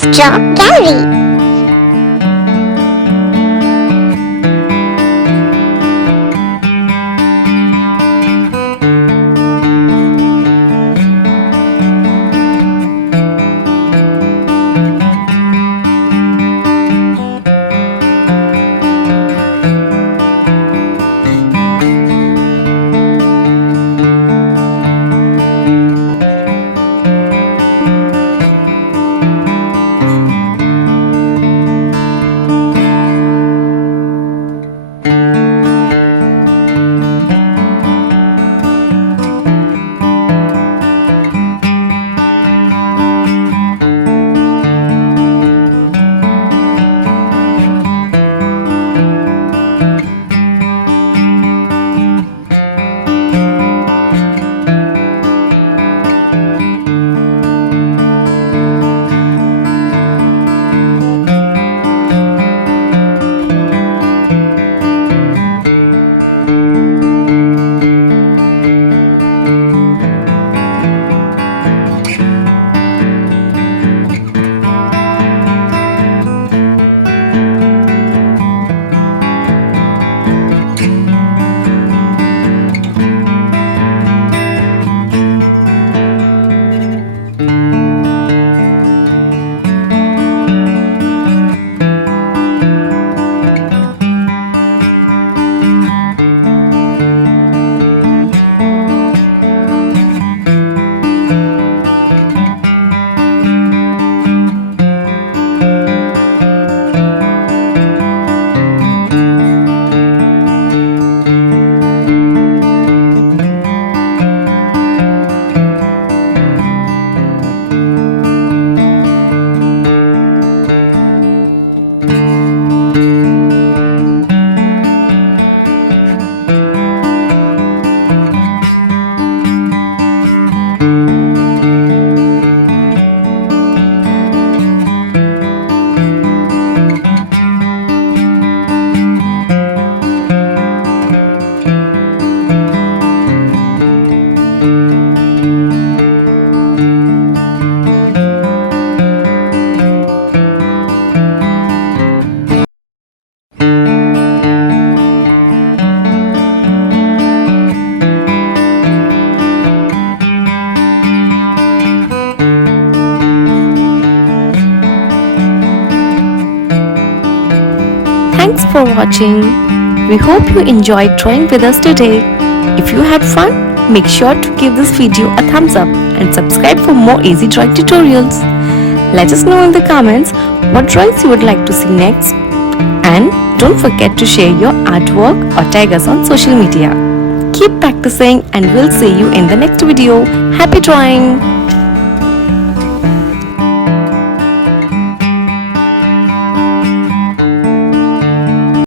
Let's draw gallery. Thanks for watching. We hope you enjoyed drawing with us today. If you had fun, make sure to give this video a thumbs up and subscribe for more easy drawing tutorials. Let us know in the comments what drawings you would like to see next. And don't forget to share your artwork or tag us on social media. Keep practicing and we'll see you in the next video. Happy drawing!